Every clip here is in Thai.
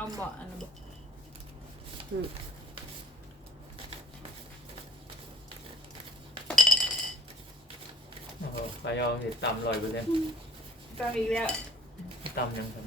เอาเบาะอันนั้นเบาะอืมโอ้โหไปเอาเห็ดตำลอยไปเลยตามอีกแล้ว ตำยังกัน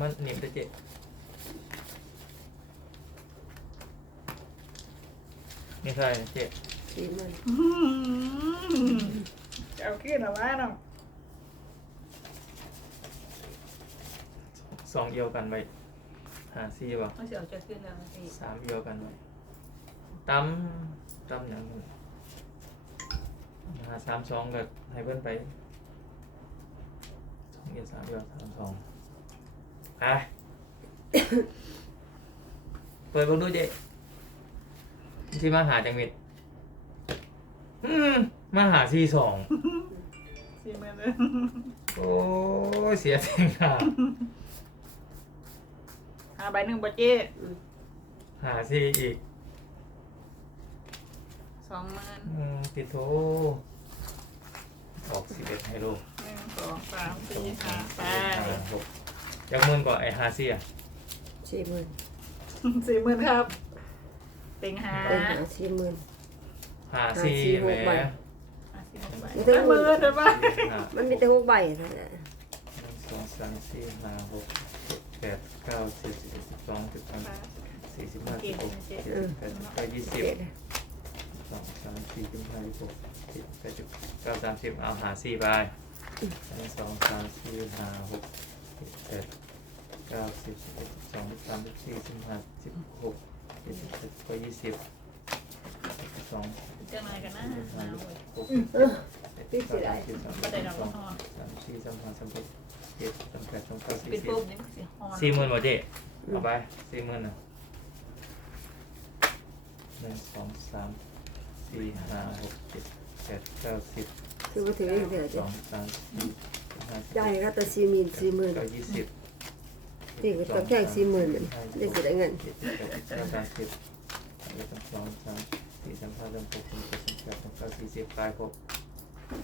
มันหนีบได้เจ๊นี่ใครเจ๊สี่หมื่นอื้อหือจะเอาขึ้นเหรอวะน้องสองเอียวกันไว้หาซี่บ่มันจะเอาจะขึ้นแล้วสิสามเอียวกันไว้ตำตำอย่างนี้หาสามสองก็ให้เพื่อนไปสองเอียวสามเอียวสามสอง ไปเปิดเบังดูเจ๊ที่มาหาจังมิดอืมมาหาซี่สอง สี่หมื่นเลยโอ้ยเสียเสียงค่ะหาใบหนึ่งบาเจ้หาซี่อีกสองหมื่นอืมติดโทออกสิบเอ็ดไฮโลหนึ่งสองสามสี่ห้าไปห้าหก ยักมืนกว่าไอฮาซี่อะสี่หมื่นสี่หมื่นครับเต็งหาเป็นหาสี่หมื่นหาซี่หาซี่หแหมกใบอะสี่หกใบไม่ต้องห้าหมื่นใช่ปะห้ามันมีแต่หกใบเท่านั้นแหละหนึ่งสองสามสี่ห้าหกเจ็ดแปดเก้าสิบสิบเอ็ดสิบสองสิบสามสี่สิบห้าสิบหกสิบเจ็ดสิบแปดสิบเก้ายี่สิบเจ็ดสองสามสี่สิบห้าสิบหกสิบแปดสิบเก้าสามสิบเอาหาซี่ไปหนึ่งสองสามสี่ห้าหกเจ็ดแปด เก้าสิบสิบเอ็ดสิบสองสิบสามสิบสี่สิบห้าสิบหกเจ็ดสิบแปดสิบเก้ายี่สิบสิบสองจะนายกันนะสิบห้าหนาวสิบเว้ยหกเออสิบเจ็ดสิบแปดสิบเก้าบันไดสิบดาวสองทองสามสี่สามห้าสามหกเจ็ดสามแปดสามเก้าสี่เป็นสิบปุ๊บนี่มันสิฮอนสี่หมื่นวะเจ๊เอาไปสี่หมื่นนะหนึ่งสองสามสี่ห้าหกเจ็ดแปดเก้าสิบคือว่าถือเองเถอะสจ้ะองสามสี่ห้าสิบได้ก็แต่สี่หมื่นสี่หมื่น เก้ายี่สิบ นี่ก็ต้องแข่งสี่หมื่นมันได้จะได้เงินเจ็ดสิบแปดสิบเก้าสามสิบเอ็ดสองสามสี่สามห้าสามหกสามเจ็ดสามแปดสามเก้าสี่สิบไปครบ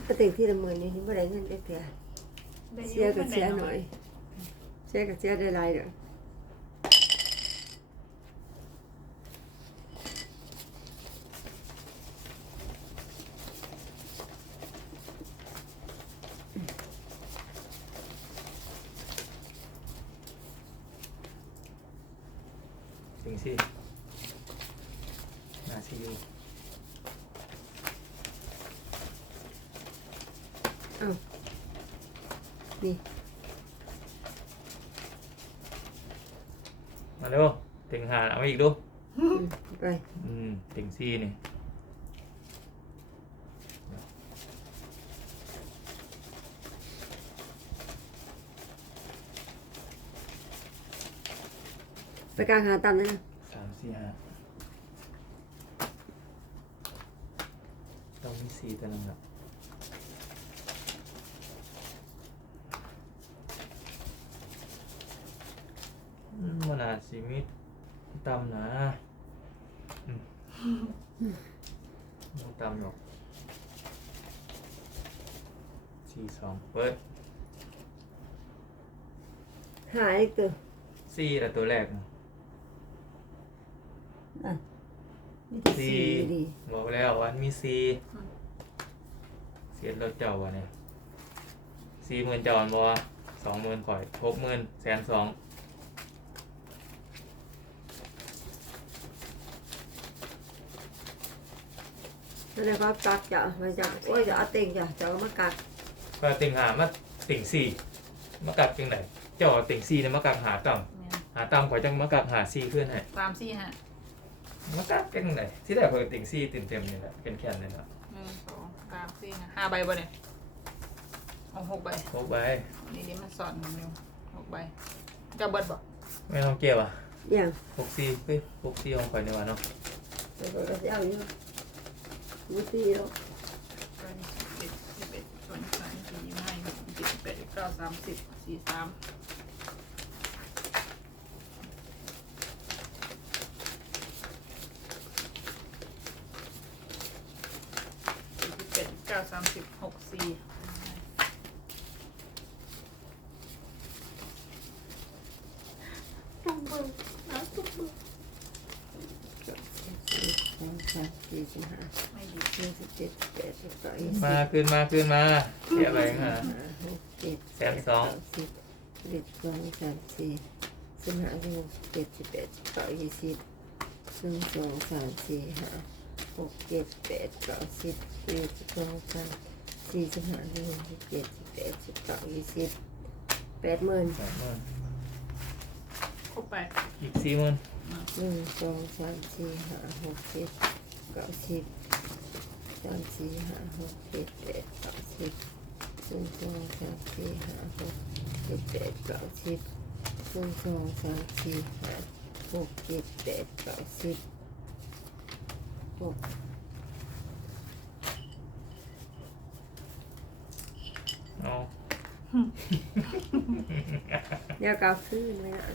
ก็เต็งที่ละหมื่นนี่ไม่ได้เงินได้เถอะเสียก็เสียหน่อยเสียก็เสียได้หลายเด้อ ถึงสี่หน้าซียู นี่มาเร็วถึงหาเอามาอีกดูอืมไปอืมถึงซี่นี่ไปกลางหาตันนะสามสี่ห้าต้องมีสี่ตัวนึงครับอื มมันอาจสิมีต่ำนะอืมบ่ต่ำหรอกสี่สองเปิดหาอีกตัวสี่ละตัวแรกนะอะมีแต่สี่สี่ดีบอกแล้ววันมีสี่เสียเราเจ้าวะเนี่ยสี่หมื่นจอนบอสองหมื่นข่อยหกหมื่นแสนสอง แล้วเดี๋ยวก็กักจ้ะมาจ้ะโอ้ยจะเอาเต็งจ้ะจะเอามากักก็ติ่งหามาติ่งสี่มากักจังไหนเจ้าเอาติ่งสี่เนี่ยมากักหาต่เนี่ยำหาต่ำข่อยจังมากักหาสี่เพื่อนให้สามสี่ห้ามากักจังไหนที่แรกข่อยติ่งสี่ติ่งเต็มนี่แหละเป็นแค่นี้นะหนึ่งสองสามสี่ห้าห้าใบบ่เนี่ยเอาหกใบครบไปนี่นี่มันสอนหนึ่งหกใบจะเบิดบอกไม่ต้องเก็บอะอย่างหกสี่เฮ้ยหกสี่ของข่อยในวันเนาะเราก็จะเอาอยู่ มุตีแล้วก็นี่สิบเอ็ดสิบเอ็ดสองสามสี่ห้าหกเจ็ดแปดเก้าสามสิบสี่สามสี่สิบเอ็ดเก้าสามสิบหกสี่สองสามสี่สิบห้าไม่ ดีหกสิบเจ็ดแปดสิบเก้ายี่สิบมาขึ้นมาขึ้นมาเก็บอะไรฮะห้าหกเจ็ดแสนสอง สิบเอ็ดสองสามสี่สิบห้าสิบหกสิบเจ็ดสิบแปดสิบเก้ายี่สิบหนึ่งสองสามสี่ห้าหกเจ็ดแปดเก้าสิบสิบเอ็ดสิบสองสามสี่สิบห้าสิบหกสิบเจ็ดสิบแปดสิบเก้ายี่สิบแปดหมื่นสองหมื่นครบไปอีกสี่หมื่นหนึ่งสองสามสี่ห้าหกเจ็ดเก้าสิบ สามสี่ห้าหกเจ็ดแปดเก้าสิบหนึ่งสองสามสี่ห้าหกเจ็ดแปดเก้าสิบหนึ่งสองสามสี่ห้าหกเจ็ดแปดเก้าสิบหกเอาเดี๋ยวเกาซื้อไม่นาน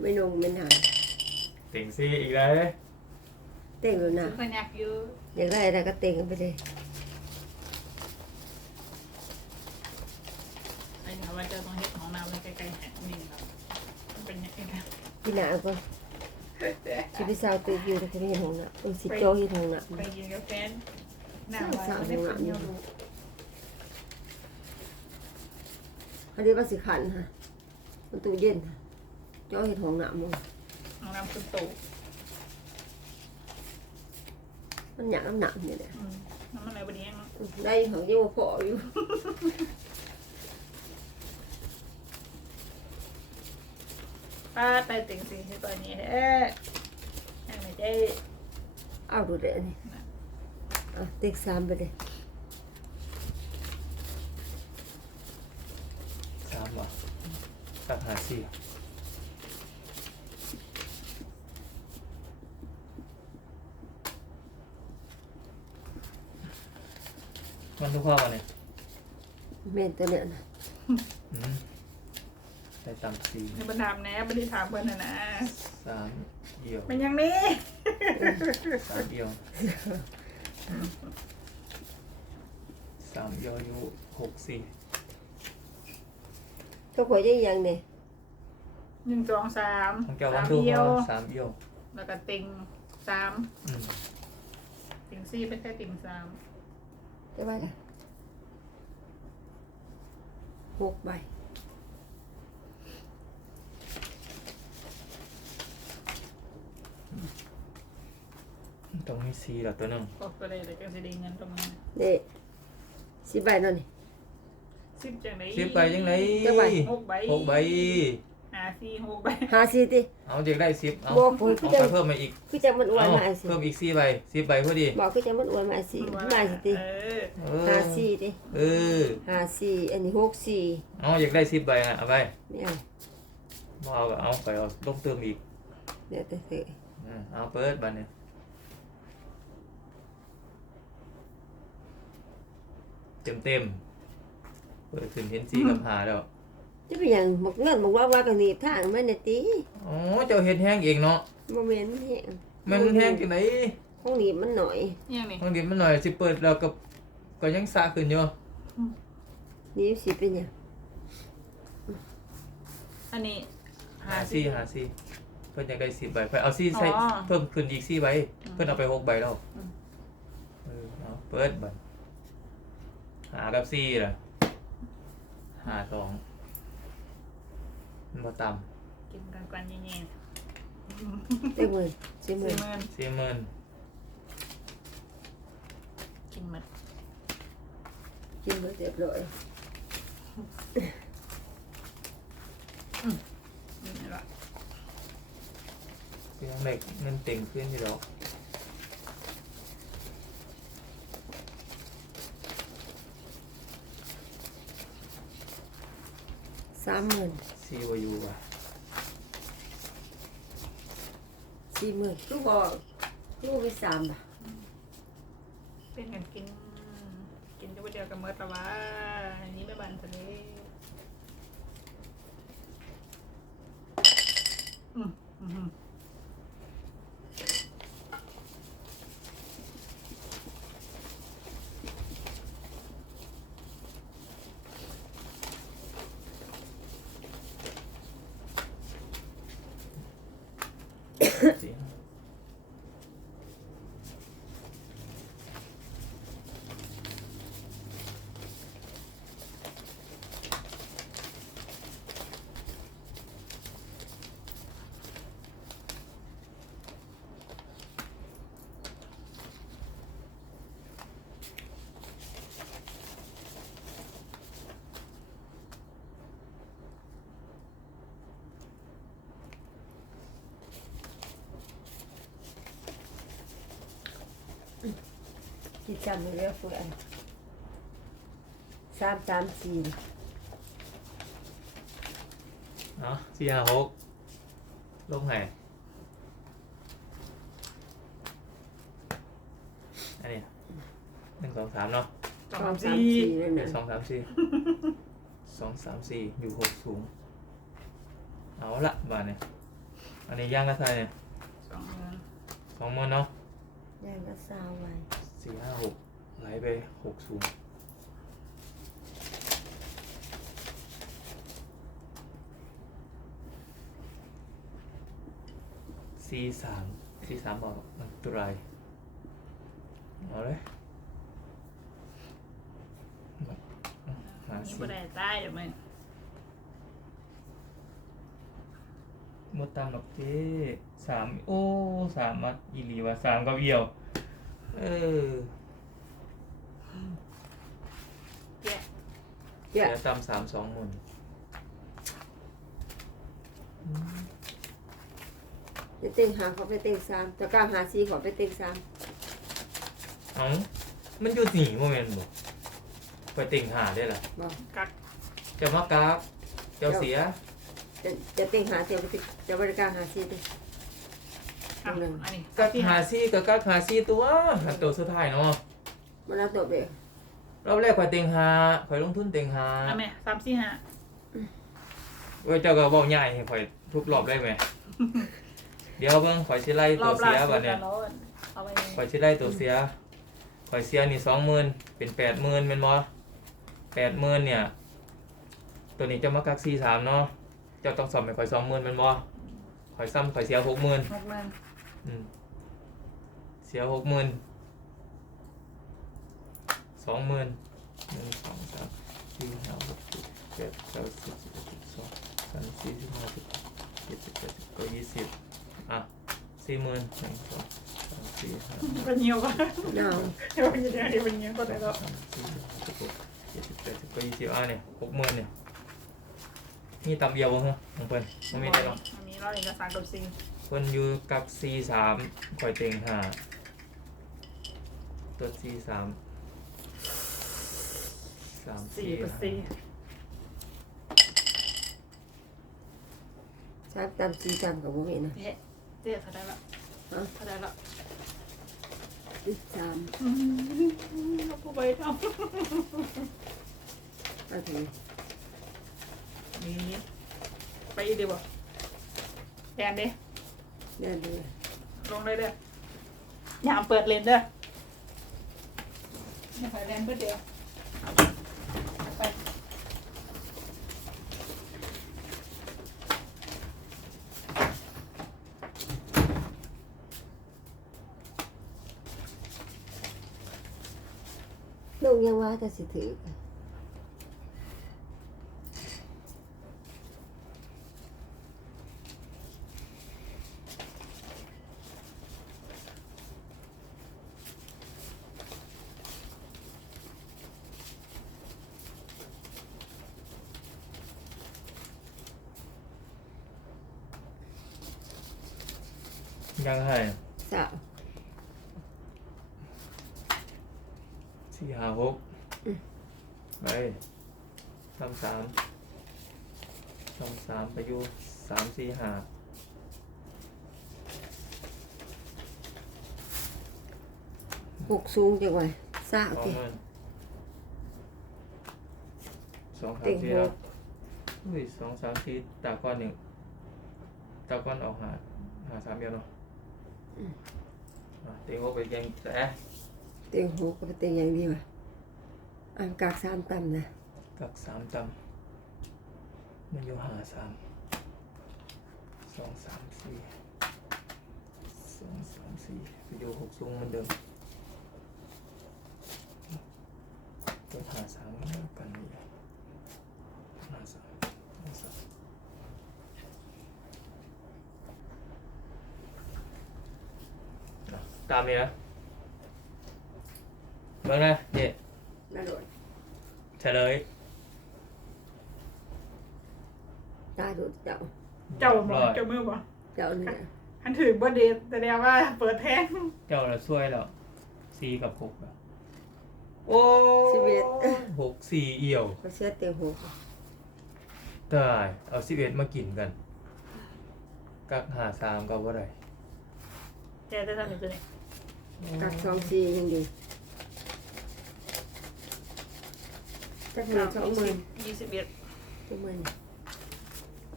ไม่ลงไม่นานติ่งซี่อีกแล้ว เต่งแล้วนะซื้อขยักเยอะอยากได้อะไรก็เต่งกันไปเลยไอ้ค่ะว่าจะต้องเฮ็ดของน้ำในใกล้ๆแห่งนี้ครับมันเป็นยังไงพี่นาก็ชีวิตสาวตื่นอยู่แต่ก็ไม่เห็นหงส์นะต้องสิโจเห็นหงส์นะไปกินกาแฟหน้าไว้ไม่ได้ฝันเดียวรู้อันนี้ว่าสิขันฮะมันตู้เย็นฮะโจเห็นหงส์นะมึงของน้ำขึ้นโต มันอยากน้ำหนักเนี่ยแหละอืมน้ำมันอะไรบดีเนาะได้ของยี่ห้อพออยู่ป้าไปติ่งสิให้ตอนนี้เอ๊ะให้ไม่ได้เอาดูเด็นี่อะติ๊กสามไปเลยสามว่ะกับหาสี่ มันทุกข้อวันเนี่ยเมนตัวเนี่ยนะอืมได้ตามสี่ในบรรดามแน่ไม่ได้ถามเพื่อนนะนะสามเอี่ยวเป็นยังนี้สามเอี่ยวสามเอี่ยวอยู่หกสี่ก็ขวดยังยังเนี่ยหนึ่งสองสามของแก้ววัสานมทุกเดียข้อวสามเอี่ยวแล้วก็ติ่งสามอืมติ่งสี่เป็นแค่ติ่งสาม จะว่าล่ะหกใบตรงนี้สี่แล้วตัวหนึ่งก็ไปเลยแต่ก็จะได้เงินตรงนี้นี่สิบใบนั่นนี่สิบจังไหนสิบใบยังไงจังใบหกใบหกใบหาสี่หกใบหาสี่ติเอาเด็กได้สิบเอาบอกผมเอาจะไปเพิ่มมาอีกคือจะมันอ้วนเอามาสิเพิ่มอีกสี่ใบสิบใบพอดี บอกคือจะมันอ้วนมาสิมาสิติเออเออหาสี่ติเออหาสี่อันนี้หกสี่เอาอยากได้สิบใบอะเอาไปไม่เอาบ่เอาก็เอาไปเอาลงเติมอีกเดี๋ยวแต่เถอะอ่าเอาเปิดบันเนี่ยเต็มเต็มๆเปิดขึ้นเห็นสีกับหาแล้ว จะเป็นอย่างบอกเงินบอกว่าว่ากันหนีบทางมันเนี่ยติอ๋อเจ้าเห็ดแห้งเองเนาะโมเมนต์แห้งแมันแห้งจังไหนห้องหนีบมันหน่อยยังนี่บางทีมันหน่อยสิเปิดแล้วก็ก็ยังสะขึ้นอยู่หนี่สิเป็นอย่างอันนี้หาซี่หาซี่เพิ่นอยากได้สิบใบไปเอาซี่ใส่อ๋อเพิ่มขึ้นอีกซี่ใบอืมเพิ่นเอาไปหกใบแล้วอืมเออเอาเปิดบันหากับซี่ล่ะหาสองมัน บ่ต่กินกันกันยังไงเต็มหมื่นสิบหสี่มื่นหมื่นำสี่หมื่นกินหมดกินหมดเรียบร้อยนี่ละเพียงเด็กเงินเต็งขึ้นอยู่แล้วสามหมื่น ซีวายูว่ะสี่หมื่นลูกก็ลูกไปสามอะเป็นกันกิน กินก็ไปเดียวกับเมื่อตะวะอันนี้ไม่บันทะเลอืมอืม สี่ห้า ที่จำไม่ได้เฟื่อนสามสามสี่เนาะสี่ห้าหกลงไงอันนี้หนึ่งสองสามเนาะสองสามสี่นั่นเดี๋ยน่ะวสองสามสี่สองสามสี่อยู่หกสูง เอาละบาทเนี่ยอันนี้ย่างกระทายเนี่ยสองหมื่นสองหมื่นเนาะยังก็สาวไว้ สี่ห้าหกไหลไปหกสูงสี่สามสี่สามบอกมันตัวไรเอาเลยหานี่สี่บ่ได้ใต้เดี๋ยวมึงหมดตามดอกเจ้สามโอ้สามมัดอีหลีว่าสามกับเอี่ยว เออแกะเสียตำสามสองหมื่นจะเต็งหาเขาไปเต็งสามตะกร้าหาสี่เขาไปเต็งสามเอ้ามันอยู่หนีโมเมนต์บ่ไปติ่งหาได้ล่ะบอกกักจะมากราฟเจ้าเสีย จะจะเต็งหาเต็งไปติจะบริการหาสี่ดิ อะหนึ่งอันนี้กักที่หาซี่กับกักหาซี่ตัวหันตัวสุดท้ายเนาะมันเอาตัวไปรอบแรกข่อยติ่งหาข่อยลงทุนติ่งหาอะแม่สามสี่ห้าเว้ยเจ้าก็บอกใหญ่ให้ข่อยทุกรอบได้ไหม เดี๋ยวเบิ่งข่อยสิไล่รตัอวบเสีล่ายสุบัดดเนี่ยแล้วเอาไปข่อยสิไล่ตัวเสียข่อยเสียนี่สองหมื่นเป็นแปดหมื่นเป็นบ่แปดหมื่นเนี่ย ตัวนี้จะมากักสี่สามเนาะเจ้าต้องสอบให้ข่อยสองหมื่นเป็นบ่ข่อยซ้ำข่อยเสียหกหมื่นหกหมื่น อืมเสียหกหมื่นสองหมื่นหนึ่งสองสามสี่ห้าหกเจ็ดแปดเก้าสิบสิบเอ็ดสิบสองสามสี่สิบห้าสิบเจ็ดสิบแปดสิบเก้ายี่สิบอะสี่หมื่นหนึ่งสองสามสี่ห้าเป็นเงี้ยวก็เนาเดี๋ยวเป็นเงี้ยวเดี๋ยวเป็นเงี้ยวก็ได้แล้วสามสี่ห้าสิบเจ็ดสิบแปดสิบเก้ายี่สิบอะเนี่ยหกหมื่นเนี่ยนี่ตำเดียวบ่ฮะของเพิ่นมันไม่ได้หรอก อันนี้เราเอกสารกับซิง เพิ่นอยู่กับสี่สามข่อยเต็งห้าตัวสี่สามสามสี่สี่กับสี่สามตามสี่ตามกับบุ้มีนะเจ๊เจ๊เท่าได้ละฮะเท่าได้ละสามอืมเราผู้ใบทเอาถึงำนี่ไปอีกดีบ่แทนดิ เดินดูลงเลยเด้ออย่าเปิดเลนเด้ออย่าเปิดเลนเพื่อเดียวไปลูกยังว่าจะสิถือ ยังไง สาว สี่ห้าหกไป สามสามสองสามไปอยู่สามสี่ห้าหกสูงจังไว้สาสวองติ หมื่นสองสาเต็มงสี่หแล้วกอุ้ยสองสามสี่ตาก้อนหนึ่งตาก้อนออกหาหาสามเดียวเนาะอะเต็งหกไปยังแต่เต็งหกก็เต็งอย่างดีว่ะอันกากสามต่ำนะ กักสามตำ มันอยู่หาสามสองสามสี่สองสามสี่ไปอยู่หกสูงเหมือนเดิมตัวหาสามกันนี่หาสามหาสามอะตามนี้นะเบิ่งนะเจ๊น่าโดดเฉลย ตาโดดเจ้าเจ้าบร้ออกยเจ้ามือบอกเจ้านี่นะอันถือบ่เดทแสดงว่าเปิดแท้งเจ้าละช่วยแล้วสี่กับหกอะโอ้สิบเอ็ดหกสี่เอี่ยวเขาเชื่อเต็งหกตายเอาสิบเอ็ดมากินกัน กักหาสามกับว่าไรแกจะทำอย่างไรกากสองสี่ยังดีจักหมื่นสองหมื่นยี่สิบเอ็ดจักหมื่น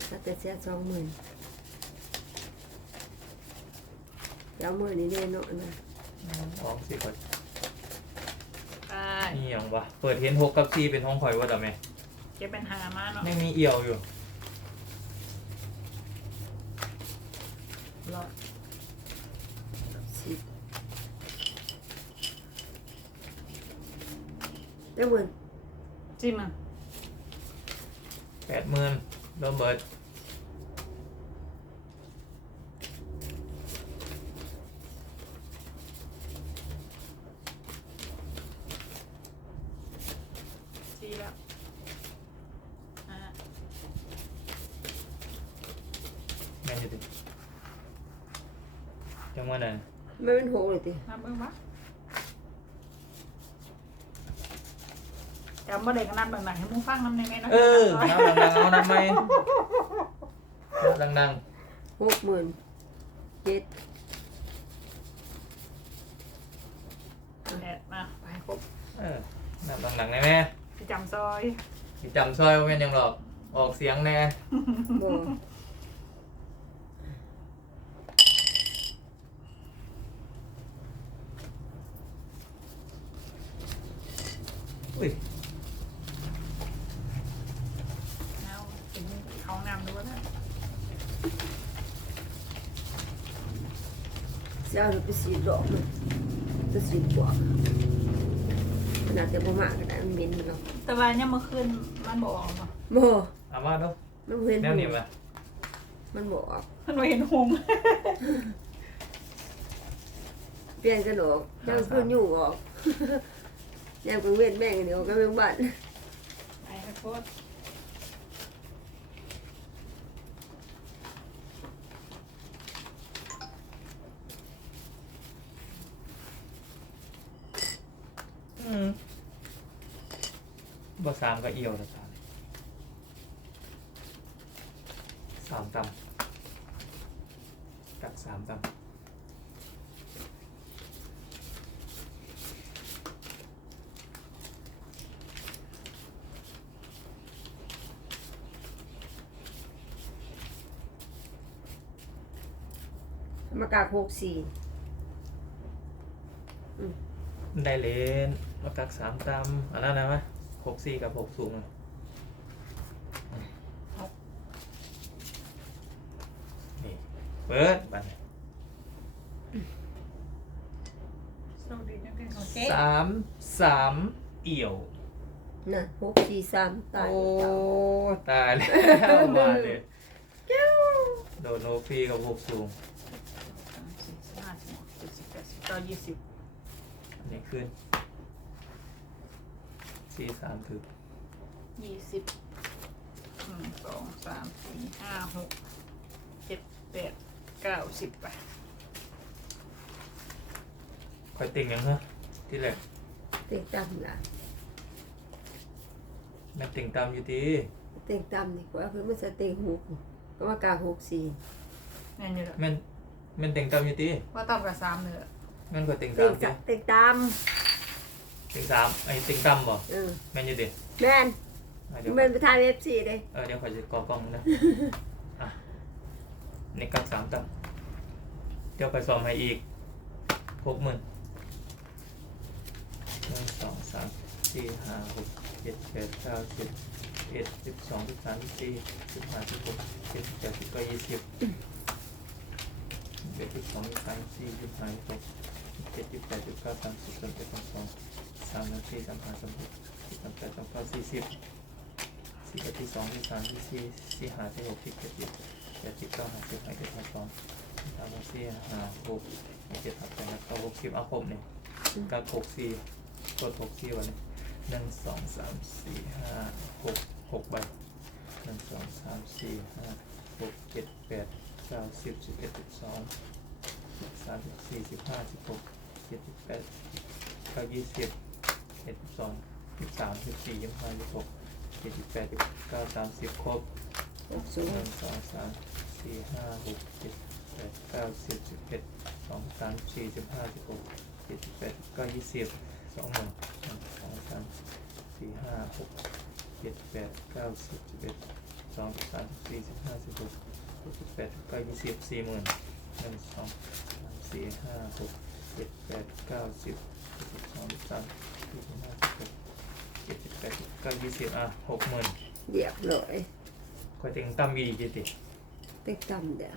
ถ้าจะเสียสองหมื่นเจ้าหมื่นนี่แน่นอนนะสองสิบกว่าไปนี่ยังวะเปิดเห็นหกกับสี่เป็นห้องคอยว่าแต่ไหมเก็บเป็นหามาเนาะไม่มีเอี่ยวอยู่รอสิบเจ้าหมื่นจิ้มอะแปดหมื่น เริ่มเบิดจีแล้วอ่าแม่นอยู่ดิจั งว่าไหนไม่เป็นหกเลยตินับเบิ่งวะจำบ่ได้ก็นับเบิ่งหนให้มึงฟังน้ำในแม่นะเออน้ำดังๆเอาน้ำไหมน้ำดังหกหมื่นเจ็ดแปดมาไปครบๆเออน้ำดังๆได้ไหมสิจำซอยสิจำซอยว่าเป็นหยังหรอก ออกเสียงแน่บ่อุ้ย เอาถึงเขานำดูนะ เสียเอาไปสีดอกมันจะสีบวกขนาดแต่บ่มากก็ได้มันเหม็นหรอกแต่ว่าเนี่ยเมื่อคืนมันบอกมาบ่เอามาดูมันบ่เห็นแนวนี้หูมามันบ่ออกมันบ่เห็นหงส์ เปลี่ยนกันออกเจ้าเพิ่นยุ่งออกยังเป็นเวทแม่งเดียวก็เป็นบ้านไอ้โคต บ่สามก็เอียวละสามสามตำกัดสามตำมากากหกสี่ ได้เลนมากักสามตำอันนั้นนะมะหกสี่กับหกสูงอะนี่เปิดบัดนี้โชคดีนะเป็นของเจ๊สามสามเอี่ยว น่ะหกสี่สามตายโอ้เจ้าตายแล้วมาเลยโดนโนฟรีกับหกสูงสามสี่ห้าสิบหกเจ็ดสิบแปดสิบเก้ายี่สิบอั นนี้ขึ้นสี่สามถึงยี่สิบหนึ่งสองสามสี่ห้าหกเจ็ดแปดเก้าสิบไปคอยติ่งยังฮะที่แรกเต็งต่ำล่ะแม่นติ่งตามอยู่ดีเเต็งต่ำดีกว่าคือมันจะเต็งหกก็มากลางหกสี่แม่นอยู่ละแม่นแม่นเต็งตามอยู่ติว่าต่ำกับสามเนื้อ แม่นกว่าเต็งเต็สางมติสะเต็งต่เต็งสามไอ้เต็งต่ำบ่ำเออแม่นอยู่ดิแม่นอะเดี๋ยวมันไปทานเอฟซีเลยเออเดี๋ยวขอจะกอกล้องนะอะนี่กับสามต่ำเดี๋ยวไปซ้อมให้อีกหกหมื่นหนึ่งสองสามสี่ห้าหกเจ็ดแปดเก้าสิบเอ็ดสิบสองสิบสามสิบสี่สิบห้าสิบหกสิบเจ็ดสิบแปดสิบเก้ายี่สิบเจ็ดสิบสองสิบสามสิบสี่สิบห้าสิบหกสิบ เจ็ดสิบแปดสิบเก้าสามสิบสามเอ็ดสามสองสามสี่สามห้าสามหกสิบสามแปดสามเก้าสี่สิบสี่เอ็ดที่สองที่สามที่สี่สี่ห้าที่หกที่เจ็ดที่แปดที่เก้าห้าสิบห้าสิบห้าสองสามสี่ห้าหกเจ็ดแปดแปดเก้าหกสิบเอาครบเนี่ยก็หกสี่กดหกสี่วันนี้หนึ่งสองสามสี่ห้าหกหกใบหนึ่งสองสามสี่ห้าหกเจ็ดแปดเก้าสิบสิบเอ็ดสิบสอง สิบสามสิบสี่สิบห้าสิบหกเจ็ดสิบแปดเก้ายี่สิบเอ็ดสิบสองสิบสามสิบสี่ยี่สิบห้ายี่สิบหกเจ็ดสิบแปดสิบเก้าสามสิบครบหกสูหงนึ่งสองสามสี่ห้าหกเจ็ดแปดเก้าสิบสิบเอ็ดสองสามสี่สิบห้าสิบหกเจ็ดสิบแปดเก้ายี่สิบสองหนึ่งหนึ่งสองสามสี่ห้าหกเจ็ดแปดเก้าสิบสิบเอ็ดสองสามสี่สิบห้าสิบหกเจ็ดสิบแปดเก้ายี่สิบสี่หมื่น หนึ่งสองสามสี่ห้าหกเจ็ดแปดเก้าสิบเจ็ดสิบสองสิบสามสี่สิบห้าสิบหกเจ็ดสิบแปดเก้ายี่สิบอะหกหมื่นเรียบร้อยคอยเต็งตั้มมีกี่ติเต็งต่ำเดี๋ยว